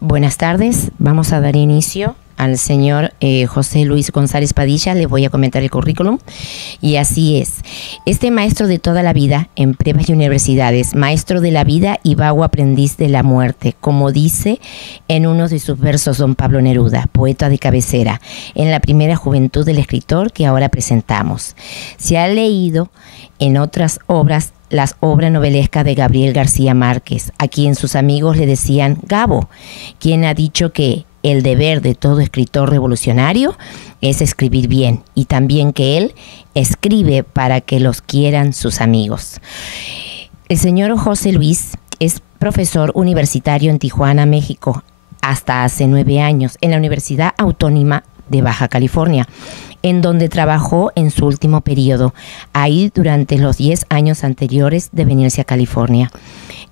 Buenas tardes, vamos a dar inicio al señor José Luis González Padilla. Les voy a comentar el currículum y así es. Este maestro de toda la vida en prepas y universidades, maestro de la vida y vago aprendiz de la muerte, como dice en uno de sus versos don Pablo Neruda, poeta de cabecera, en la primera juventud del escritor que ahora presentamos. Se ha leído en otras obras las obras novelescas de Gabriel García Márquez, a quien sus amigos le decían Gabo, quien ha dicho que el deber de todo escritor revolucionario es escribir bien y también que él escribe para que los quieran sus amigos. El señor José Luis es profesor universitario en Tijuana, México, hasta hace 9 años en la Universidad Autónoma de Baja California, en donde trabajó en su último periodo, ahí durante los 10 años anteriores de venirse a California.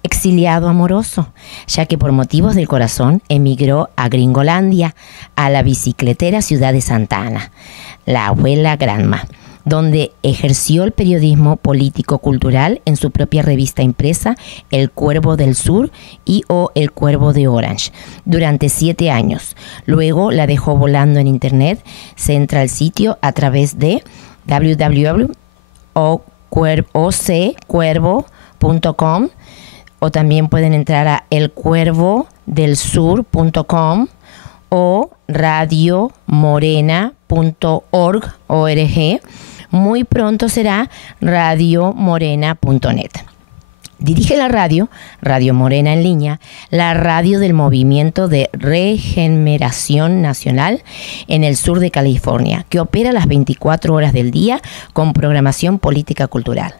Exiliado amoroso, ya que por motivos del corazón emigró a Gringolandia, a la bicicletera ciudad de Santa Ana, la abuela Granma, donde ejerció el periodismo político-cultural en su propia revista impresa, El Cuervo del Sur y o El Cuervo de Orange, durante 7 años. Luego la dejó volando en internet. Se entra al sitio a través de www.occuervo.com o también pueden entrar a elcuervodelsur.com o radiomorena.org. Muy pronto será radiomorena.net. Dirige la radio, Radio Morena en línea, la radio del Movimiento de Regeneración Nacional en el sur de California, que opera las 24 horas del día con programación política cultural.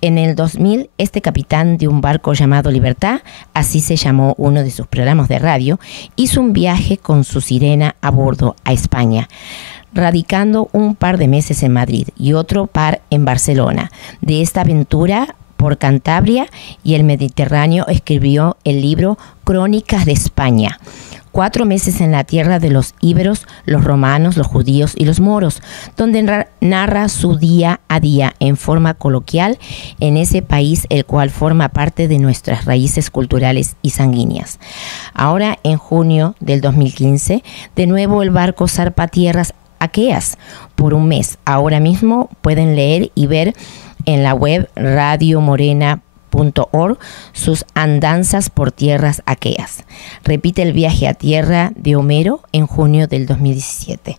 En el 2000, este capitán de un barco llamado Libertad, así se llamó uno de sus programas de radio, hizo un viaje con su sirena a bordo a España, radicando un par de meses en Madrid y otro par en Barcelona. De esta aventura por Cantabria y el Mediterráneo escribió el libro Crónicas de España. 4 meses en la tierra de los íberos, los romanos, los judíos y los moros, donde narra su día a día en forma coloquial en ese país, el cual forma parte de nuestras raíces culturales y sanguíneas. Ahora, en junio del 2015, de nuevo el barco zarpa tierras aqueas por un mes. Ahora mismo pueden leer y ver en la web radiomorena.org sus andanzas por tierras aqueas. Repite el viaje a tierra de Homero en junio del 2017.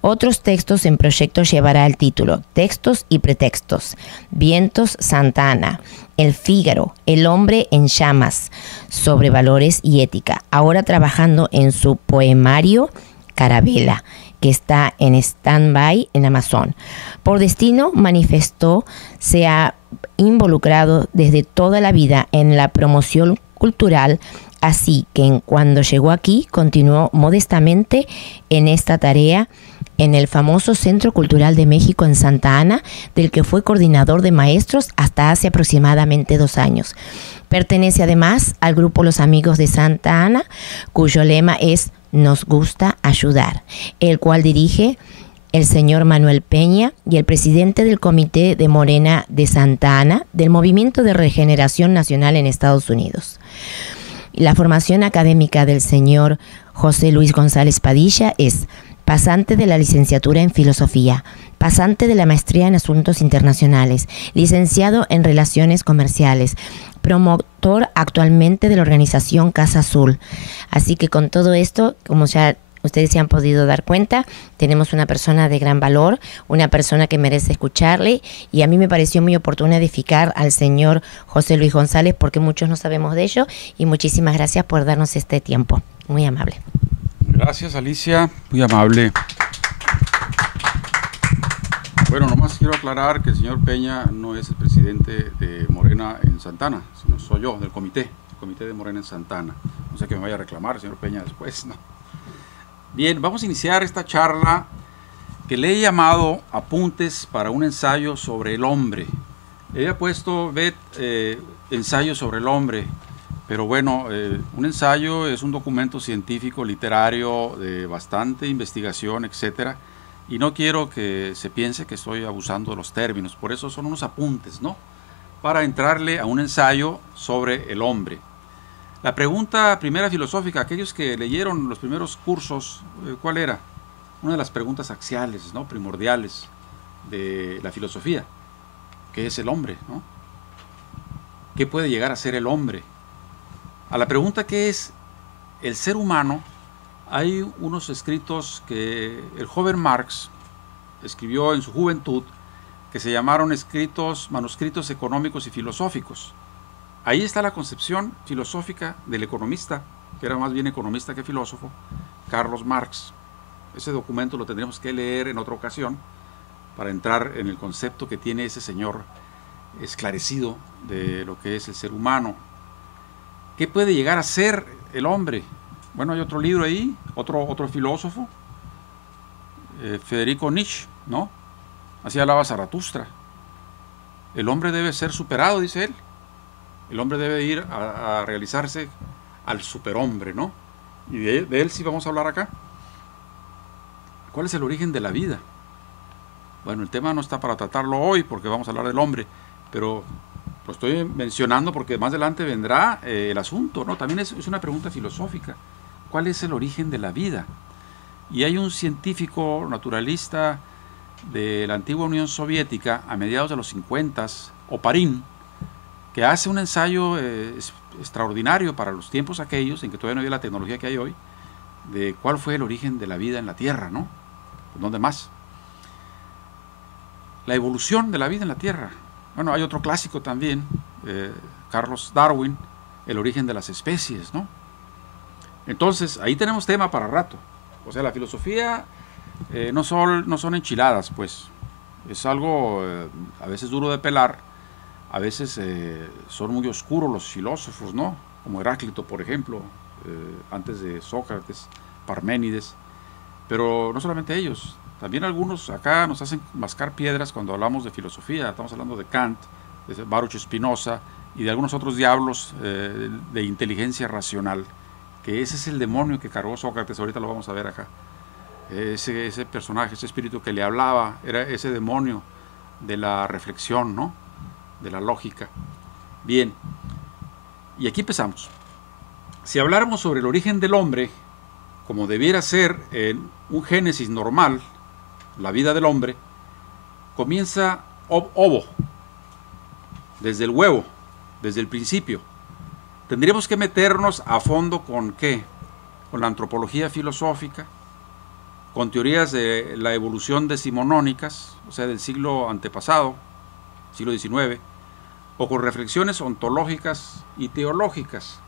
Otros textos en proyecto llevará el título Textos y pretextos, Vientos Santa Ana, El Fígaro, El hombre en llamas, sobre valores y ética. Ahora trabajando en su poemario Carabela, que está en stand-by en Amazon. Por destino, manifestó, se ha involucrado desde toda la vida en la promoción cultural, así que cuando llegó aquí continuó modestamente en esta tarea en el famoso Centro Cultural de México en Santa Ana, del que fue coordinador de maestros hasta hace aproximadamente 2 años. Pertenece además al grupo Los Amigos de Santa Ana, cuyo lema es Nos gusta ayudar, el cual dirige el señor Manuel Peña y el presidente del Comité de Morena de Santa Ana del Movimiento de Regeneración Nacional en Estados Unidos. La formación académica del señor José Luis González Padilla es pasante de la licenciatura en Filosofía, pasante de la maestría en Asuntos Internacionales, licenciado en Relaciones Comerciales, promotor actualmente de la organización Casa Azul. Así que con todo esto, como ya ustedes se han podido dar cuenta, tenemos una persona de gran valor, una persona que merece escucharle, y a mí me pareció muy oportuno edificar al señor José Luis González porque muchos no sabemos de ello, y muchísimas gracias por darnos este tiempo. Muy amable. Gracias, Alicia, muy amable. Bueno, nomás quiero aclarar que el señor Peña no es el presidente de Morena en Santa Ana, sino soy yo, del comité de Morena en Santa Ana. No sé que me vaya a reclamar el señor Peña después, ¿no? Bien, vamos a iniciar esta charla que le he llamado Apuntes para un ensayo sobre el hombre. Le había puesto ensayo sobre el hombre, pero bueno, un ensayo es un documento científico, literario, de bastante investigación, etcétera, y no quiero que se piense que estoy abusando de los términos, por eso son unos apuntes, ¿no? Para entrarle a un ensayo sobre el hombre. La pregunta primera filosófica, aquellos que leyeron los primeros cursos, ¿cuál era? Una de las preguntas axiales, ¿no? Primordiales de la filosofía. ¿Qué es el hombre, no? ¿Qué puede llegar a ser el hombre? A la pregunta ¿qué es el ser humano? Hay unos escritos que el joven Marx escribió en su juventud que se llamaron manuscritos económicos y filosóficos. Ahí está la concepción filosófica del economista, que era más bien economista que filósofo, Carlos Marx. Ese documento lo tendremos que leer en otra ocasión para entrar en el concepto que tiene ese señor esclarecido de lo que es el ser humano. ¿Qué puede llegar a ser el hombre? Bueno, hay otro libro ahí, otro filósofo, Federico Nietzsche, ¿no? Así hablaba Zaratustra. El hombre debe ser superado, dice él. El hombre debe ir a realizarse al superhombre, ¿no? Y de él sí vamos a hablar acá. ¿Cuál es el origen de la vida? Bueno, el tema no está para tratarlo hoy porque vamos a hablar del hombre, pero lo estoy mencionando porque más adelante vendrá el asunto, ¿no? También es una pregunta filosófica. ¿Cuál es el origen de la vida? Y hay un científico naturalista de la antigua Unión Soviética a mediados de los 50s, Oparin, que hace un ensayo extraordinario para los tiempos aquellos en que todavía no había la tecnología que hay hoy, de cuál fue el origen de la vida en la Tierra, ¿no? ¿Dónde más? La evolución de la vida en la Tierra. Bueno, hay otro clásico también, Carlos Darwin, el origen de las especies, ¿no? Entonces, ahí tenemos tema para rato. O sea, la filosofía no son enchiladas, pues. Es algo a veces duro de pelar, a veces son muy oscuros los filósofos, ¿no? Como Heráclito, por ejemplo, antes de Sócrates, Parménides. Pero no solamente ellos, también algunos acá nos hacen mascar piedras cuando hablamos de filosofía. Estamos hablando de Kant, de Baruch Spinoza y de algunos otros diablos de inteligencia racional, que ese es el demonio que cargó Sócrates. Ahorita lo vamos a ver acá. Ese personaje, ese espíritu que le hablaba, era ese demonio de la reflexión, ¿no? De la lógica. Bien, y aquí empezamos. Si habláramos sobre el origen del hombre, como debiera ser en un génesis normal, la vida del hombre comienza ovo, desde el huevo, desde el principio. Tendríamos que meternos a fondo con ¿qué? Con la antropología filosófica, con teorías de la evolución decimonónicas, o sea, del siglo antepasado, siglo XIX, o con reflexiones ontológicas y teológicas.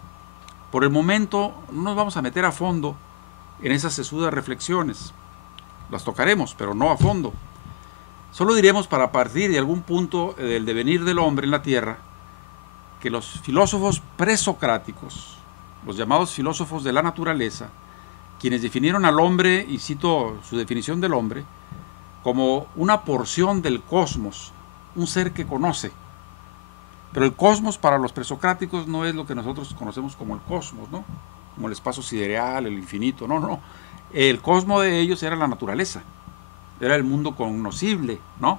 Por el momento no nos vamos a meter a fondo en esas sesudas reflexiones. Las tocaremos, pero no a fondo. Solo diremos, para partir de algún punto del devenir del hombre en la Tierra, que los filósofos presocráticos, los llamados filósofos de la naturaleza, quienes definieron al hombre, y cito su definición del hombre, como una porción del cosmos, un ser que conoce. Pero el cosmos para los presocráticos no es lo que nosotros conocemos como el cosmos, ¿no? Como el espacio sideral, el infinito, no. El cosmos de ellos era la naturaleza, era el mundo conocible, ¿no?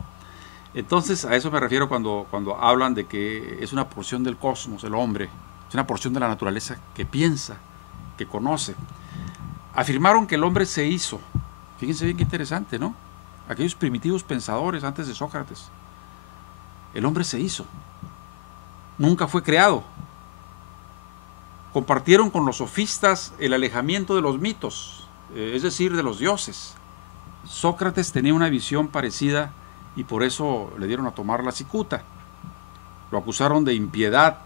Entonces a eso me refiero cuando hablan de que es una porción del cosmos, el hombre, es una porción de la naturaleza que piensa, que conoce. Afirmaron que el hombre se hizo. Fíjense bien qué interesante, ¿no? Aquellos primitivos pensadores antes de Sócrates. El hombre se hizo. Nunca fue creado. Compartieron con los sofistas el alejamiento de los mitos, es decir, de los dioses. Sócrates tenía una visión parecida y por eso le dieron a tomar la cicuta. Lo acusaron de impiedad,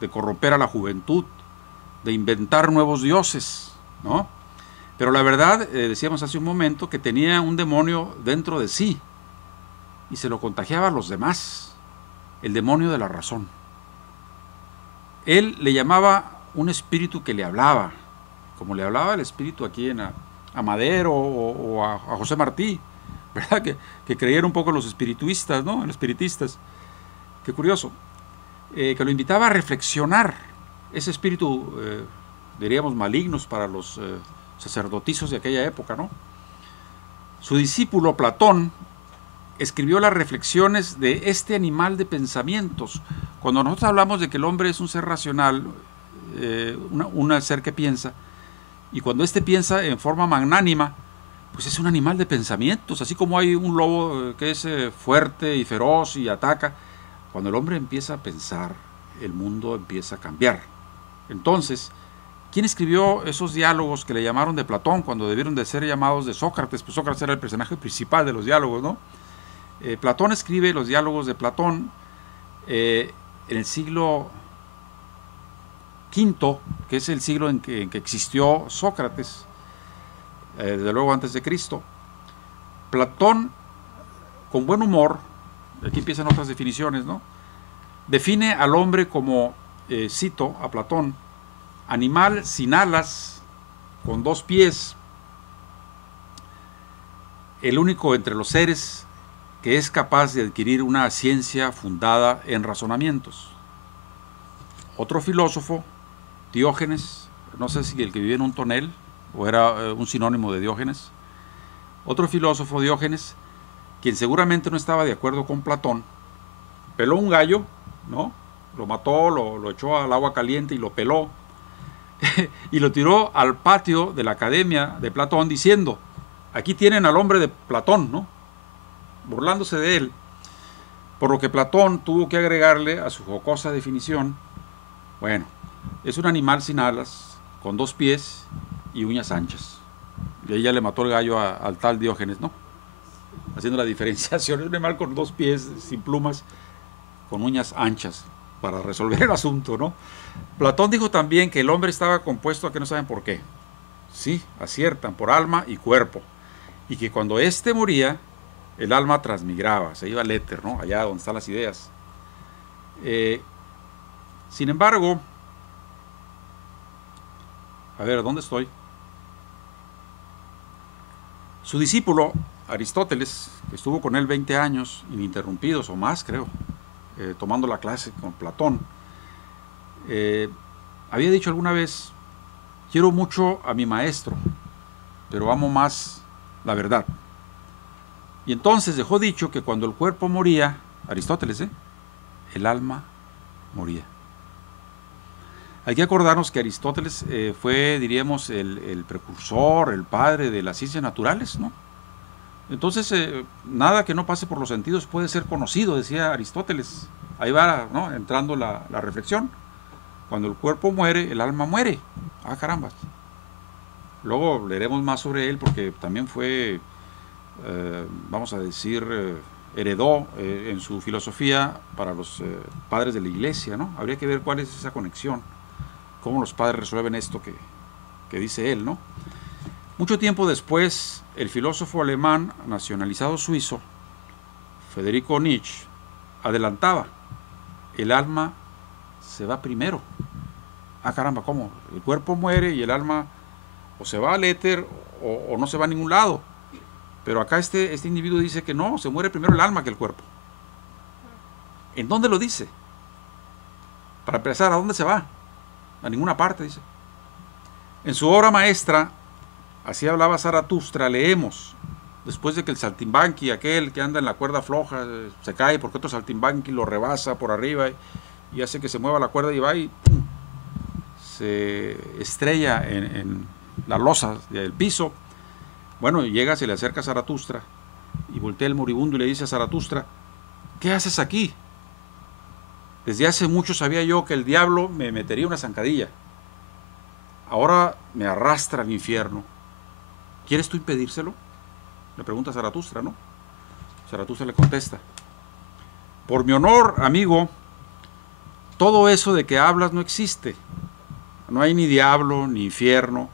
de corromper a la juventud, de inventar nuevos dioses, ¿no? Pero la verdad, decíamos hace un momento, que tenía un demonio dentro de sí y se lo contagiaba a los demás, el demonio de la razón. Él le llamaba un espíritu que le hablaba, como le hablaba el espíritu aquí a Madero o a José Martí, ¿verdad? Que creyeron un poco los espirituistas, ¿no? Los espiritistas. Qué curioso. Que lo invitaba a reflexionar. Ese espíritu, diríamos, malignos para los sacerdotizos de aquella época, ¿no? Su discípulo Platón escribió las reflexiones de este animal de pensamientos. Cuando nosotros hablamos de que el hombre es un ser racional, un ser que piensa, y cuando éste piensa en forma magnánima, pues es un animal de pensamientos, así como hay un lobo que es fuerte y feroz y ataca. Cuando el hombre empieza a pensar, el mundo empieza a cambiar. Entonces, ¿quién escribió esos diálogos que le llamaron de Platón cuando debieron de ser llamados de Sócrates? Pues Sócrates era el personaje principal de los diálogos, ¿no? Platón escribe los diálogos de Platón en el siglo V, que es el siglo en que existió Sócrates, desde luego antes de Cristo. Platón, con buen humor, aquí empiezan otras definiciones, ¿no? Define al hombre como, cito a Platón, animal sin alas, con 2 pies, el único entre los seres que es capaz de adquirir una ciencia fundada en razonamientos. Otro filósofo, Diógenes, no sé si el que vivía en un tonel, o era un sinónimo de Diógenes. Otro filósofo, Diógenes, quien seguramente no estaba de acuerdo con Platón, peló un gallo, ¿no? Lo mató, lo echó al agua caliente y lo peló, y lo tiró al patio de la academia de Platón diciendo, aquí tienen al hombre de Platón, ¿no? Burlándose de él, por lo que Platón tuvo que agregarle a su jocosa definición, bueno, es un animal sin alas, con 2 pies y uñas anchas. Y ahí ya le mató el gallo al tal Diógenes, ¿no? Haciendo la diferenciación, es un animal con 2 pies, sin plumas, con uñas anchas, para resolver el asunto, ¿no? Platón dijo también que el hombre estaba compuesto, a que no saben por qué. Sí, aciertan, por alma y cuerpo. Y que cuando éste moría, el alma transmigraba, se iba al éter, ¿no? Allá donde están las ideas. Sin embargo, a ver, ¿dónde estoy? Su discípulo, Aristóteles, que estuvo con él 20 años, ininterrumpidos o más, creo, tomando la clase con Platón, había dicho alguna vez, quiero mucho a mi maestro, pero amo más la verdad. Y entonces dejó dicho que cuando el cuerpo moría, Aristóteles, el alma moría. Hay que acordarnos que Aristóteles fue, diríamos, el precursor, el padre de las ciencias naturales, ¿no? Entonces, nada que no pase por los sentidos puede ser conocido, decía Aristóteles. Ahí va, ¿no?, entrando la reflexión. Cuando el cuerpo muere, el alma muere. Ah, caramba. Luego leeremos más sobre él porque también fue, vamos a decir, heredó en su filosofía para los padres de la iglesia, ¿no? Habría que ver cuál es esa conexión, cómo los padres resuelven esto que dice él, ¿no? Mucho tiempo después, el filósofo alemán nacionalizado suizo, Federico Nietzsche, adelantaba, el alma se va primero. Ah, caramba, ¿cómo? El cuerpo muere y el alma o se va al éter o no se va a ningún lado. Pero acá este individuo dice que no, se muere primero el alma que el cuerpo. ¿En dónde lo dice? Para empezar, ¿a dónde se va? A ninguna parte, dice. En su obra maestra, así hablaba Zaratustra, leemos, después de que el saltimbanqui, aquel que anda en la cuerda floja, se cae porque otro saltimbanqui lo rebasa por arriba y hace que se mueva la cuerda y va y ¡pum!, se estrella en la losa del piso. Bueno, llega, se le acerca a Zaratustra y voltea el moribundo y le dice a Zaratustra, ¿qué haces aquí? Desde hace mucho sabía yo que el diablo me metería una zancadilla. Ahora me arrastra al infierno. ¿Quieres tú impedírselo? Le pregunta Zaratustra, ¿no? Zaratustra le contesta, por mi honor, amigo, todo eso de que hablas no existe. No hay ni diablo, ni infierno.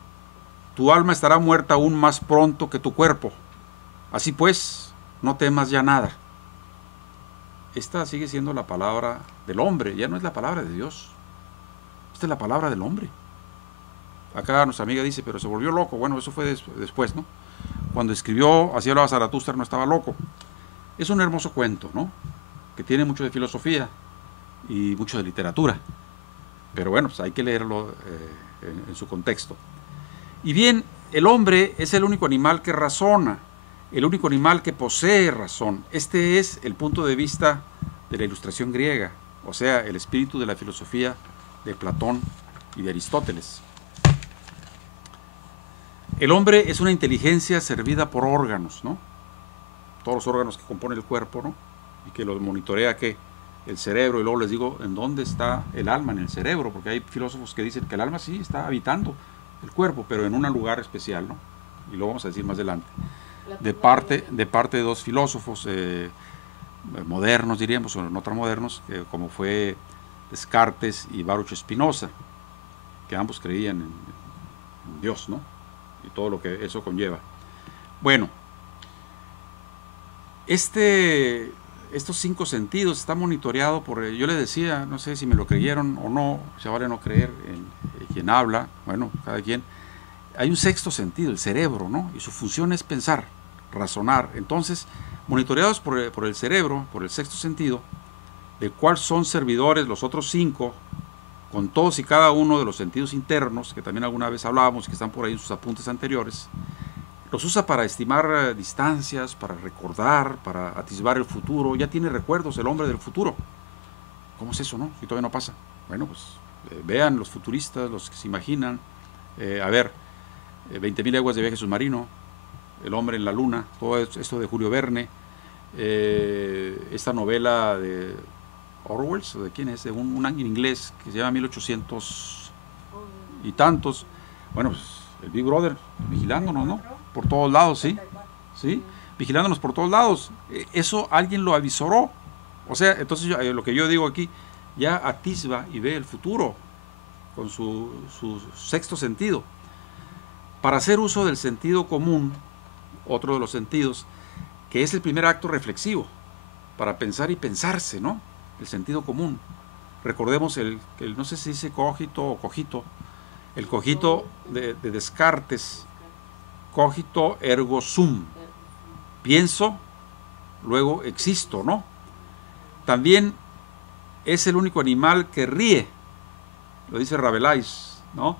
Tu alma estará muerta aún más pronto que tu cuerpo. Así pues, no temas ya nada. Esta sigue siendo la palabra del hombre, ya no es la palabra de Dios. Esta es la palabra del hombre. Acá nuestra amiga dice, pero se volvió loco. Bueno, eso fue después, ¿no? Cuando escribió Así hablaba Zaratustra no estaba loco. Es un hermoso cuento, ¿no?, que tiene mucho de filosofía y mucho de literatura. Pero bueno, pues hay que leerlo en su contexto. Y bien, el hombre es el único animal que razona, el único animal que posee razón. Este es el punto de vista de la Ilustración griega, o sea, el espíritu de la filosofía de Platón y de Aristóteles. El hombre es una inteligencia servida por órganos, ¿no? Todos los órganos que componen el cuerpo, ¿no? Y que los monitorea, ¿qué? El cerebro. Y luego les digo, ¿en dónde está el alma? En el cerebro, porque hay filósofos que dicen que el alma sí está habitando el cuerpo, pero en un lugar especial, ¿no? Y lo vamos a decir más adelante. De parte de dos filósofos modernos, diríamos, o no tan modernos, como fue Descartes y Baruch Spinoza, que ambos creían en Dios, ¿no? Y todo lo que eso conlleva. Bueno, estos 5 sentidos está monitoreado por, yo les decía, no sé si me lo creyeron o no, se vale no creer en quien habla, bueno, cada quien. Hay un sexto sentido, el cerebro, ¿no? Y su función es pensar, razonar. Entonces, monitoreados por el cerebro, por el sexto sentido, de cuál son servidores los otros 5, con todos y cada uno de los sentidos internos, que también alguna vez hablábamos, que están por ahí en sus apuntes anteriores, los usa para estimar distancias, para recordar, para atisbar el futuro. Ya tiene recuerdos el hombre del futuro. ¿Cómo es eso, no? Si todavía no pasa. Bueno, pues vean los futuristas, los que se imaginan. 20.000 leguas de viaje submarino, El hombre en la luna, todo esto de Julio Verne, esta novela de Orwell, ¿de quién es? De un inglés que se llama 1800 y tantos. Bueno, pues el Big Brother vigilándonos, ¿no? Por todos lados, ¿sí? ¿Sí? Vigilándonos por todos lados. Eso alguien lo avisoró. O sea, entonces lo que yo digo aquí, ya atisba y ve el futuro con su sexto sentido. Para hacer uso del sentido común, otro de los sentidos, que es el primer acto reflexivo, para pensar y pensarse, ¿no? El sentido común. Recordemos no sé si dice cogito o cogito, el cogito de Descartes, cogito ergo sum, pienso, luego existo, ¿no? También es el único animal que ríe, lo dice Rabelais, ¿no?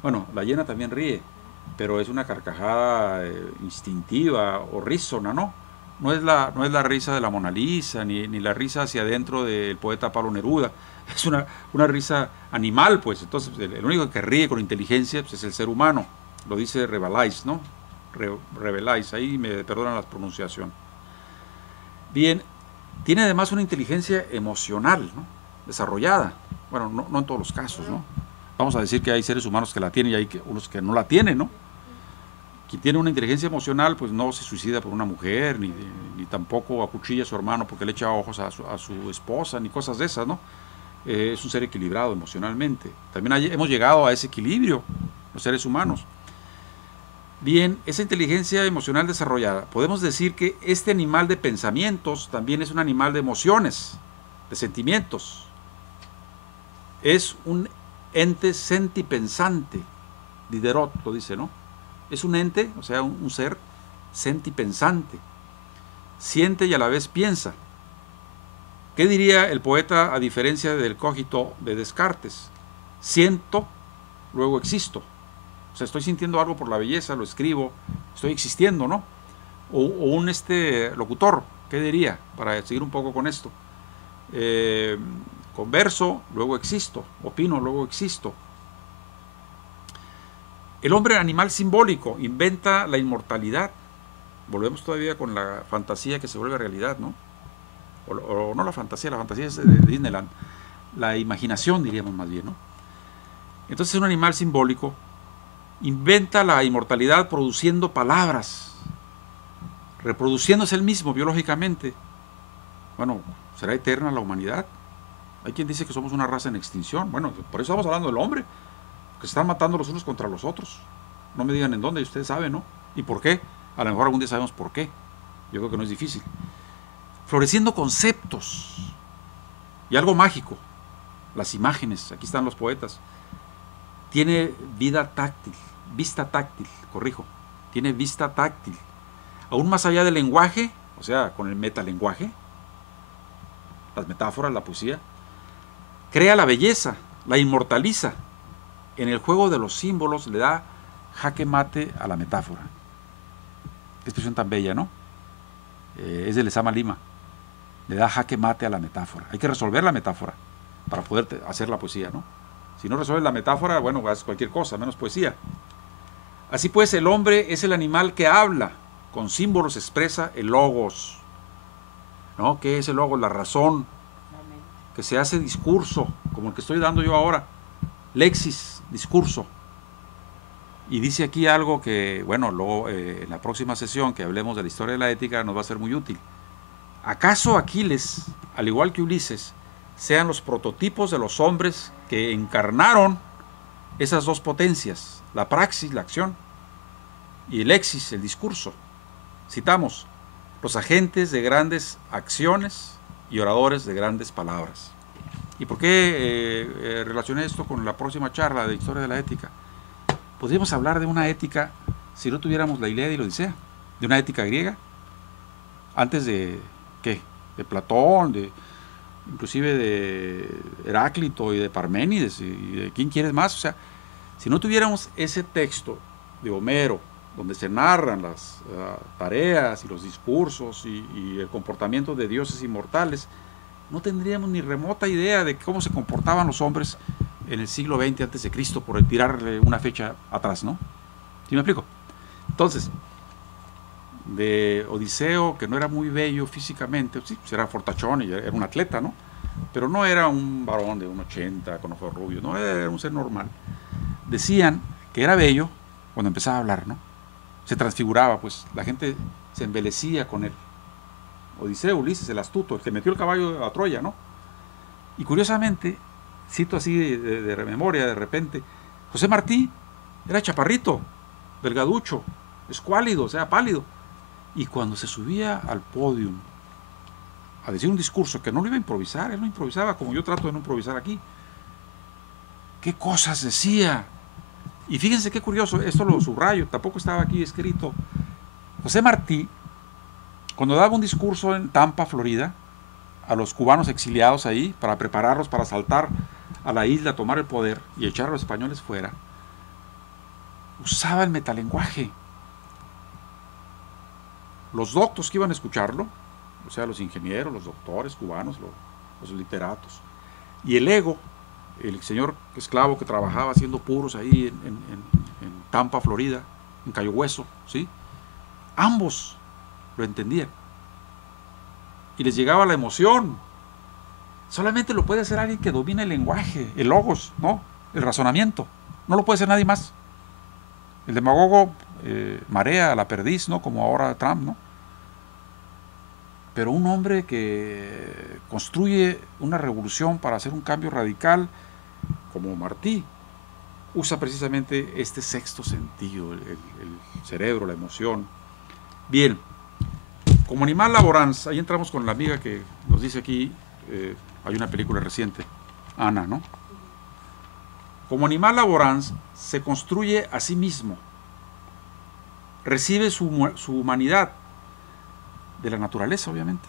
Bueno, la hiena también ríe, pero es una carcajada instintiva o rísona, ¿no? No es la risa de la Mona Lisa, ni la risa hacia adentro del poeta Pablo Neruda, es una risa animal, pues. Entonces el único que ríe con inteligencia pues, es el ser humano, lo dice Rabelais, ¿no? Rabelais, ahí me perdonan la pronunciación. Bien, tiene además una inteligencia emocional, ¿no? Desarrollada, bueno, no en todos los casos, ¿no? Vamos a decir que hay seres humanos que la tienen y hay unos que no la tienen, ¿no? Quien tiene una inteligencia emocional, pues no se suicida por una mujer, ni tampoco acuchilla a su hermano porque le echa ojos a su esposa, ni cosas de esas, ¿no? Es un ser equilibrado emocionalmente. También hemos llegado a ese equilibrio, los seres humanos. Bien, esa inteligencia emocional desarrollada, podemos decir que este animal de pensamientos también es un animal de emociones, de sentimientos. Es un ente sentipensante, Diderot lo dice, ¿no? Es un ente, o sea, un ser sentipensante, siente y a la vez piensa. ¿Qué diría el poeta a diferencia del cogito de Descartes? Siento, luego existo. O sea, estoy sintiendo algo por la belleza, lo escribo, estoy existiendo, ¿no? O un locutor, ¿qué diría? Para seguir un poco con esto. Converso, luego existo. Opino, luego existo. El hombre animal simbólico inventa la inmortalidad. Volvemos todavía con la fantasía que se vuelve realidad, ¿no? O no la fantasía es de Disneyland. La imaginación, diríamos más bien, ¿no? Entonces un animal simbólico inventa la inmortalidad produciendo palabras, reproduciéndose él mismo biológicamente. Bueno, ¿será eterna la humanidad? Hay quien dice que somos una raza en extinción. Bueno, por eso estamos hablando del hombre, que se están matando los unos contra los otros. No me digan en dónde, ustedes saben, ¿no? ¿Y por qué? A lo mejor algún día sabemos por qué. Yo creo que no es difícil. Floreciendo conceptos y algo mágico, las imágenes, aquí están los poetas. Tiene vista táctil, tiene vista táctil. Aún más allá del lenguaje, o sea, con el metalenguaje, las metáforas, la poesía, crea la belleza, la inmortaliza. En el juego de los símbolos le da jaque mate a la metáfora. Qué expresión tan bella, ¿no? Es de Lezama Lima. Le da jaque mate a la metáfora. Hay que resolver la metáfora para poder hacer la poesía, ¿no? Si no resuelves la metáfora, bueno, haces cualquier cosa, menos poesía. Así pues, el hombre es el animal que habla, con símbolos expresa el logos, ¿no? ¿Qué es el logos? La razón, que se hace discurso, como el que estoy dando yo ahora, lexis, discurso. Y dice aquí algo que, bueno, luego en la próxima sesión que hablemos de la historia de la ética nos va a ser muy útil. ¿Acaso Aquiles, al igual que Ulises, sean los prototipos de los hombres que encarnaron esas dos potencias, la praxis, la acción, y el lexis, el discurso? Citamos, los agentes de grandes acciones y oradores de grandes palabras. ¿Y por qué relacioné esto con la próxima charla de historia de la ética? Podríamos hablar de una ética si no tuviéramos la Ilíada y la Odisea, de una ética griega, antes de, ¿qué? De Platón, inclusive de Heráclito y de Parménides y de quién quieres más. O sea, si no tuviéramos ese texto de Homero, donde se narran las tareas y los discursos y el comportamiento de dioses inmortales, no tendríamos ni remota idea de cómo se comportaban los hombres en el siglo XX antes de Cristo, por tirarle una fecha atrás, ¿no? ¿Sí me explico? Entonces, de Odiseo, que no era muy bello físicamente, sí, pues era fortachón y era un atleta, ¿no? Pero no era un varón de 1,80 con ojos rubios, no era un ser normal. Decían que era bello cuando empezaba a hablar, ¿no? Se transfiguraba, pues la gente se embelecía con él. Odiseo, Ulises, el astuto, el que metió el caballo a Troya, ¿no? Y curiosamente, cito así de memoria de repente, José Martí era chaparrito, delgaducho, escuálido, o sea, pálido. Y cuando se subía al podio a decir un discurso que no lo iba a improvisar, él no improvisaba como yo trato de no improvisar aquí. ¿Qué cosas decía? Y fíjense qué curioso, esto lo subrayo, tampoco estaba aquí escrito. José Martí, cuando daba un discurso en Tampa, Florida, a los cubanos exiliados ahí, para prepararlos para saltar a la isla, tomar el poder y echar a los españoles fuera, usaba el metalenguaje. Los doctos que iban a escucharlo, o sea, los ingenieros, los doctores cubanos, los literatos, y el ego, el señor esclavo que trabajaba haciendo puros ahí en Tampa, Florida, en Cayo Hueso, ¿sí? Ambos lo entendían. Y les llegaba la emoción. Solamente lo puede hacer alguien que domina el lenguaje, el logos, ¿no? El razonamiento. No lo puede hacer nadie más. El demagogo marea a la perdiz, ¿no? Como ahora Trump, ¿no? Pero un hombre que construye una revolución para hacer un cambio radical, como Martí, usa precisamente este sexto sentido, el cerebro, la emoción. Bien, como animal laborans, ahí entramos con la amiga que nos dice aquí, hay una película reciente, Ana, ¿no? Como animal laborans se construye a sí mismo, recibe su humanidad de la naturaleza, obviamente.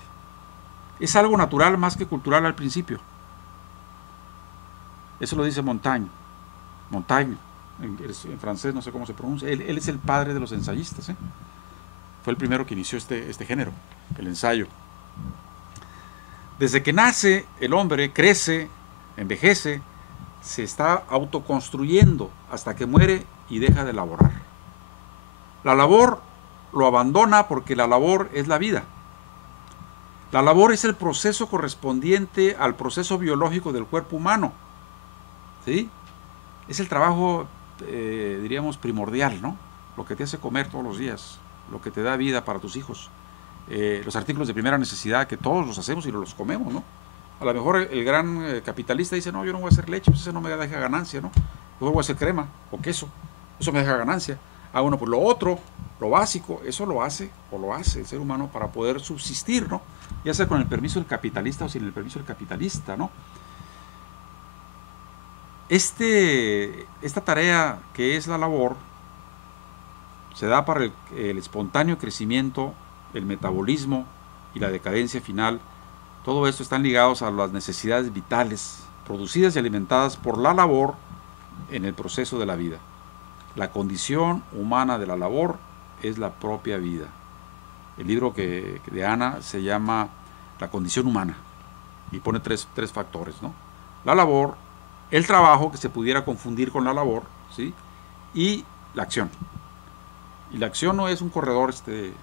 Es algo natural más que cultural al principio. Eso lo dice Montaigne. Montaigne, en francés no sé cómo se pronuncia. Él es el padre de los ensayistas, ¿eh? Fue el primero que inició este género, el ensayo. Desde que nace el hombre, crece, envejece, se está autoconstruyendo hasta que muere y deja de laborar. La labor lo abandona porque la labor es la vida. La labor es el proceso correspondiente al proceso biológico del cuerpo humano, ¿sí? Es el trabajo, diríamos, primordial, ¿no? Lo que te hace comer todos los días, lo que te da vida para tus hijos, los artículos de primera necesidad que todos los hacemos y los comemos, ¿no? A lo mejor el gran capitalista dice, no, yo no voy a hacer leche, pues eso no me deja ganancia, ¿no? Yo voy a hacer crema o queso, eso me deja ganancia. Ah, bueno, pues lo otro, lo básico, eso lo hace el ser humano para poder subsistir, ¿no? Ya sea con el permiso del capitalista o sin el permiso del capitalista, ¿no? Esta tarea que es la labor se da para el espontáneo crecimiento, el metabolismo y la decadencia final. Todo esto están ligados a las necesidades vitales producidas y alimentadas por la labor en el proceso de la vida. La condición humana de la labor es la propia vida. El libro de Ana se llama La condición humana y pone tres factores, ¿no? La labor, el trabajo que se pudiera confundir con la labor, ¿sí? Y la acción. Y la acción no es un corredor de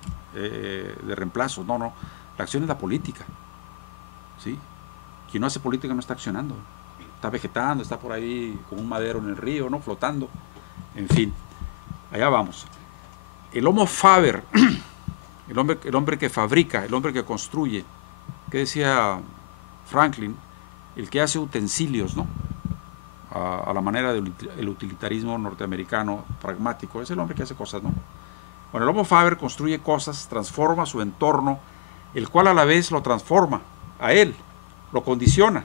reemplazo, no. La acción es la política, ¿sí? Quien no hace política no está accionando, está vegetando, está por ahí como un madero en el río, ¿no? Flotando, en fin, allá vamos. El Homo faber, el hombre que fabrica, el hombre que construye, ¿qué decía Franklin? El que hace utensilios, ¿no? A la manera del utilitarismo norteamericano pragmático, es el hombre que hace cosas, ¿no? Bueno, el Homo faber construye cosas, transforma su entorno, el cual a la vez lo transforma a él, lo condiciona.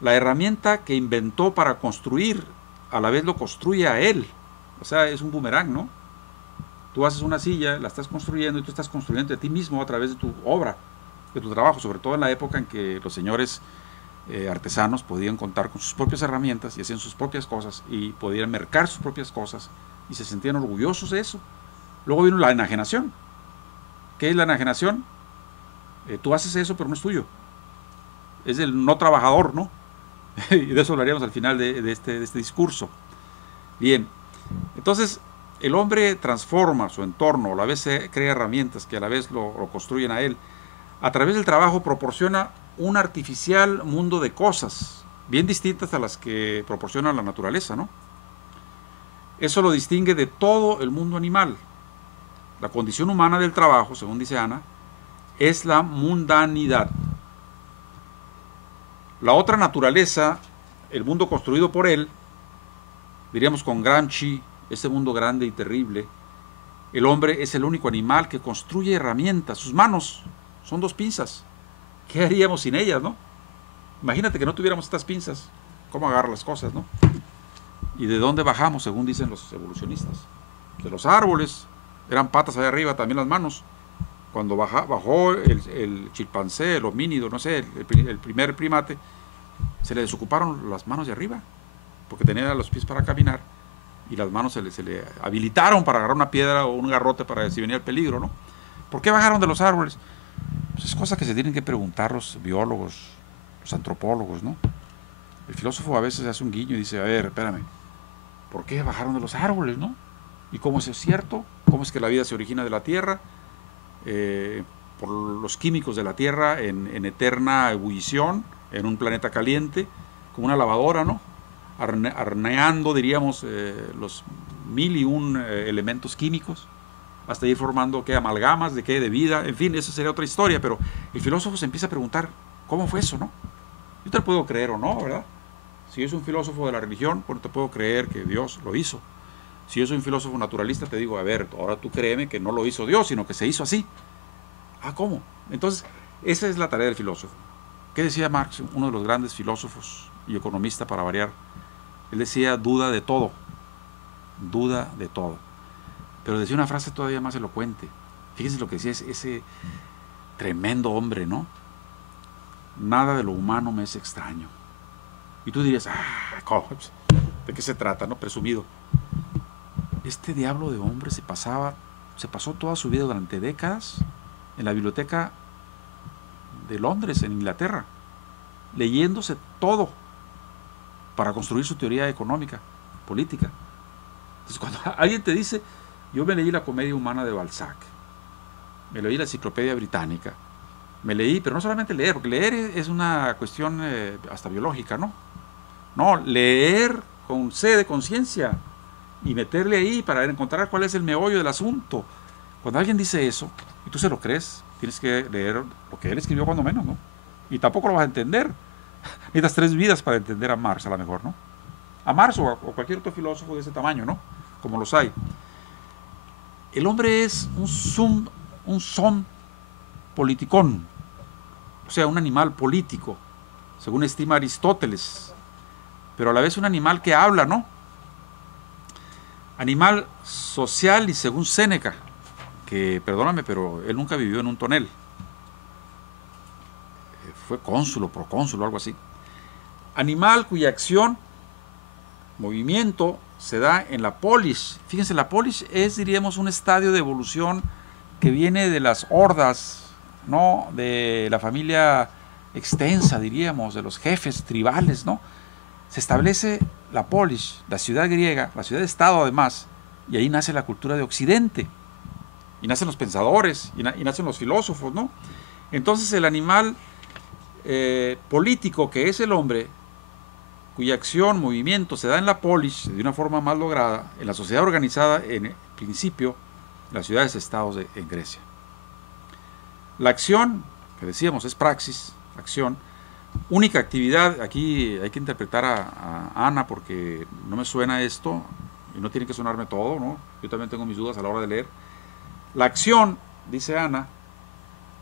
La herramienta que inventó para construir, a la vez lo construye a él. O sea, es un boomerang, ¿no? Tú haces una silla, la estás construyendo y tú estás construyendo de ti mismo a través de tu obra, de tu trabajo, sobre todo en la época en que los señores artesanos podían contar con sus propias herramientas y hacían sus propias cosas y podían mercar sus propias cosas y se sentían orgullosos de eso. Luego vino la enajenación. ¿Qué es la enajenación? Tú haces eso, pero no es tuyo. Es el no trabajador, ¿no? Y de eso hablaríamos al final de este discurso. Bien, entonces el hombre transforma su entorno, a la vez crea herramientas que a la vez lo construyen a él. A través del trabajo proporciona un artificial mundo de cosas, bien distintas a las que proporciona la naturaleza, ¿no? Eso lo distingue de todo el mundo animal. La condición humana del trabajo, según dice Ana, es la mundanidad. La otra naturaleza, el mundo construido por él, diríamos con Gramsci, este mundo grande y terrible, el hombre es el único animal que construye herramientas. Sus manos son 2 pinzas. ¿Qué haríamos sin ellas, no? Imagínate que no tuviéramos estas pinzas. ¿Cómo agarrar las cosas, no? ¿Y de dónde bajamos, según dicen los evolucionistas? De los árboles. Eran patas allá arriba, también las manos. Cuando bajó el chimpancé, el homínido, no sé, el primer primate, se le desocuparon las manos de arriba, porque tenía los pies para caminar, y las manos se le habilitaron para agarrar una piedra o un garrote para si venía el peligro, ¿no? ¿Por qué bajaron de los árboles? Pues es cosa que se tienen que preguntar los biólogos, los antropólogos, ¿no? El filósofo a veces hace un guiño y dice, a ver, espérame, ¿por qué bajaron de los árboles, no? ¿Y cómo es cierto? ¿Cómo es que la vida se origina de la Tierra? Por los químicos de la Tierra en eterna ebullición, en un planeta caliente, como una lavadora, ¿no? Horneando, diríamos, los 1001 elementos químicos, hasta ir formando qué amalgamas, de qué, de vida, en fin, eso sería otra historia, pero el filósofo se empieza a preguntar, ¿cómo fue eso, no? Yo te lo puedo creer o no, ¿verdad? Si yo soy un filósofo de la religión, pues te puedo creer que Dios lo hizo. Si yo soy un filósofo naturalista, te digo, a ver, ahora tú créeme que no lo hizo Dios, sino que se hizo así. Ah, ¿cómo? Entonces, esa es la tarea del filósofo. ¿Qué decía Marx, uno de los grandes filósofos y economista para variar? Él decía, duda de todo. Duda de todo. Pero decía una frase todavía más elocuente. Fíjense lo que decía ese tremendo hombre, ¿no? Nada de lo humano me es extraño. Y tú dirías, ¿cómo? ¿De qué se trata, no? Presumido. Este diablo de hombre se pasó toda su vida durante décadas en la biblioteca de Londres, en Inglaterra, leyéndose todo para construir su teoría económica, política. Entonces, cuando alguien te dice, yo me leí la Comedia Humana de Balzac, me leí la Enciclopedia Británica, me leí, pero no solamente leer, porque leer es una cuestión hasta biológica, ¿no? No, leer con C de conciencia y meterle ahí para encontrar cuál es el meollo del asunto. Cuando alguien dice eso, y tú se lo crees, tienes que leer lo que él escribió cuando menos, ¿no? Y tampoco lo vas a entender. Necesitas 3 vidas para entender a Marx, a lo mejor, ¿no? A Marx o cualquier otro filósofo de ese tamaño, ¿no? Como los hay. El hombre es un son politicón, o sea, un animal político, según estima Aristóteles, pero a la vez un animal que habla, ¿no? Animal social y según Séneca, que, perdóname, pero él nunca vivió en un tonel. Fue cónsul o procónsul o algo así. Animal cuya acción, movimiento, se da en la polis. Fíjense, la polis es, diríamos, un estadio de evolución que viene de las hordas, ¿no? De la familia extensa, diríamos, de los jefes tribales, ¿no? se establece la polis, la ciudad griega, la ciudad-estado además, y ahí nace la cultura de Occidente, y nacen los pensadores, y nacen los filósofos, ¿no? Entonces el animal político que es el hombre, cuya acción, movimiento se da en la polis de una forma más lograda, en la sociedad organizada, en principio, las ciudades-estados en Grecia. La acción, que decíamos, es praxis, acción, única actividad. Aquí hay que interpretar a Ana porque no me suena esto, y no tiene que sonarme todo, ¿no? Yo también tengo mis dudas a la hora de leer. La acción, dice Ana,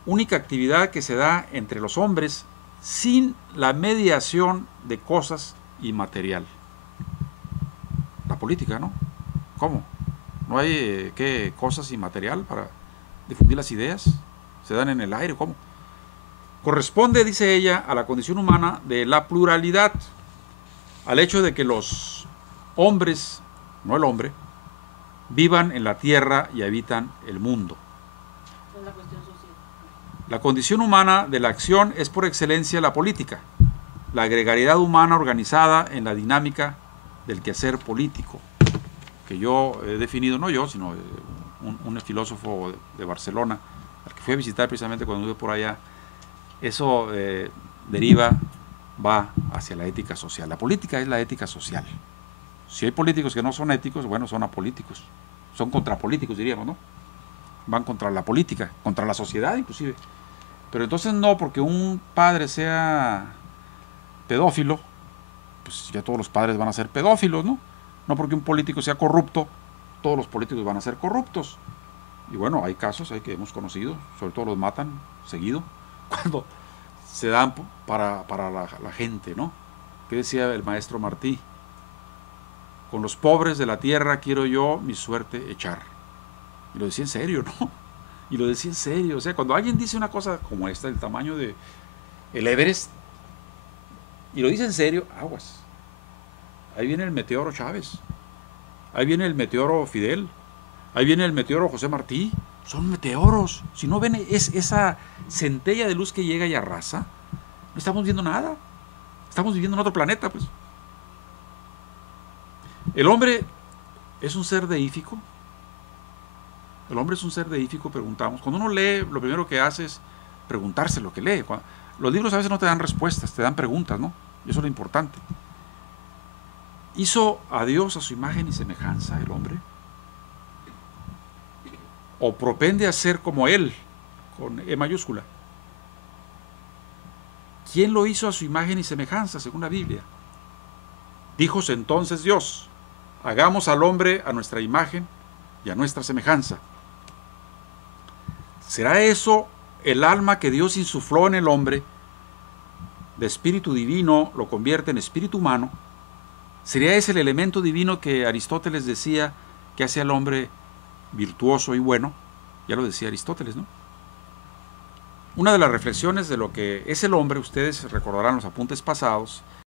única actividad que se da entre los hombres sin la mediación de cosas y material. La política, ¿no? ¿Cómo? ¿No hay qué cosas y material para difundir las ideas? ¿Se dan en el aire? ¿Cómo? Corresponde, dice ella, a la condición humana de la pluralidad, al hecho de que los hombres, no el hombre, vivan en la tierra y habitan el mundo. Es la cuestión social. La condición humana de la acción es por excelencia la política, la gregariedad humana organizada en la dinámica del quehacer político, que yo he definido, no yo, sino un filósofo de Barcelona, al que fui a visitar precisamente cuando estuve por allá. Eso va hacia la ética social. La política es la ética social. Si hay políticos que no son éticos, bueno, son apolíticos, son contrapolíticos, diríamos, ¿no? Van contra la política, contra la sociedad inclusive. Pero entonces no, porque un padre sea pedófilo, pues ya todos los padres van a ser pedófilos, ¿no? No porque un político sea corrupto, todos los políticos van a ser corruptos. Y bueno, hay casos que hemos conocido, sobre todo los matan seguido, cuando se dan para la gente, ¿no? ¿Qué decía el maestro Martí? Con los pobres de la tierra quiero yo mi suerte echar. Y lo decía en serio, ¿no? Y lo decía en serio. O sea, cuando alguien dice una cosa como esta, del tamaño de el Everest, y lo dice en serio, aguas. Ahí viene el meteoro Chávez, ahí viene el meteoro Fidel, ahí viene el meteoro José Martí. Son meteoros. Si no ven esa centella de luz que llega y arrasa, no estamos viendo nada. Estamos viviendo en otro planeta, pues. El hombre es un ser deífico. El hombre es un ser deífico, preguntamos. Cuando uno lee, lo primero que hace es preguntarse lo que lee. Los libros a veces no te dan respuestas, te dan preguntas, ¿no? Y eso es lo importante. ¿Hizo a Dios a su imagen y semejanza el hombre? ¿O propende a ser como Él, con E mayúscula? ¿Quién lo hizo a su imagen y semejanza, según la Biblia? Díjose entonces Dios, hagamos al hombre a nuestra imagen y a nuestra semejanza. ¿Será eso el alma que Dios insufló en el hombre, de espíritu divino, lo convierte en espíritu humano? ¿Sería ese el elemento divino que Aristóteles decía que hace al hombre virtuoso y bueno? Ya lo decía Aristóteles, ¿no? Una de las reflexiones de lo que es el hombre, ustedes recordarán los apuntes pasados,